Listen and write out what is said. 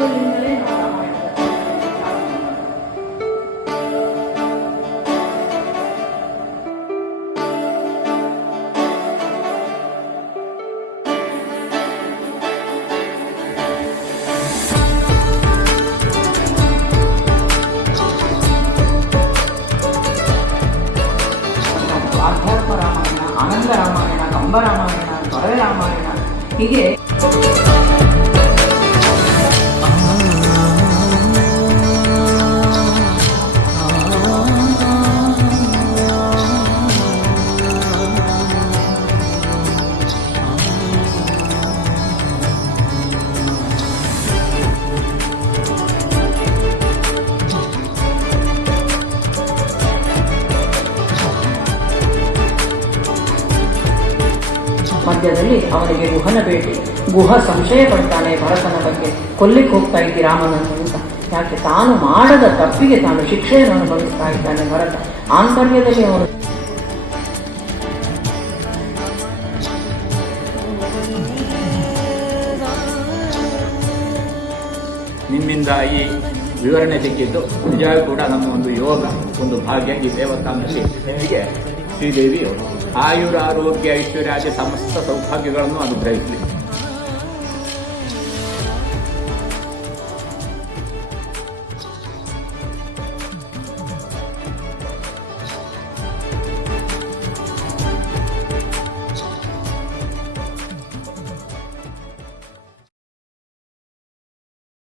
ಹೇಳುವುದರಿಂದಲೇ ನಾವು ರಾಮಾಯಣದ ಆಧ್ಯಾತ್ಮ ರಾಮಾಯಣ, ಆನಂದ ರಾಮಾಯಣ, ಕಂಬ ರಾಮಾಯಣ, ತೊರವೆ ರಾಮಾಯಣ ಹೀಗೆ ಮಧ್ಯದಲ್ಲಿ ಅವನಿಗೆ ಗುಹನ ಭೇಟಿ. ಗುಹ ಸಂಶಯ ಪಡ್ತಾನೆ ಭರತನ ಬಗ್ಗೆ. ಕೊಲ್ಲಿಕ್ಕೆ ಹೋಗ್ತಾ ಇದ್ದಿ ರಾಮನನ್ನು ಅಂತ. ಯಾಕೆ? ತಾನು ಮಾಡದ ತಪ್ಪಿಗೆ ತಾನು ಶಿಕ್ಷೆಯನ್ನು ಅನುಭವಿಸ್ತಾ ಇದ್ದಾನೆ ಭರತ. ಆಂತರ್ಯದಲ್ಲಿ ಅವನು ನಿಮ್ಮಿಂದ ಈ ವಿವರಣೆ ಸಿಕ್ಕಿದ್ದು ನಿಜವೂ ಕೂಡ ನಮ್ಮ ಒಂದು ಯೋಗ, ಒಂದು ಭಾಗ್ಯ. ಈ ದೇವಸ್ಥಾನದಲ್ಲಿ ಹೀಗೆ ಶ್ರೀದೇವಿಯು ಆಯುರಾರೋಗ್ಯ ಐಶ್ವರ್ಯಾದಿ ಸಮಸ್ತ ಸೌಭಾಗ್ಯಗಳನ್ನು ಅನುಗ್ರಹಿಸಲಿ.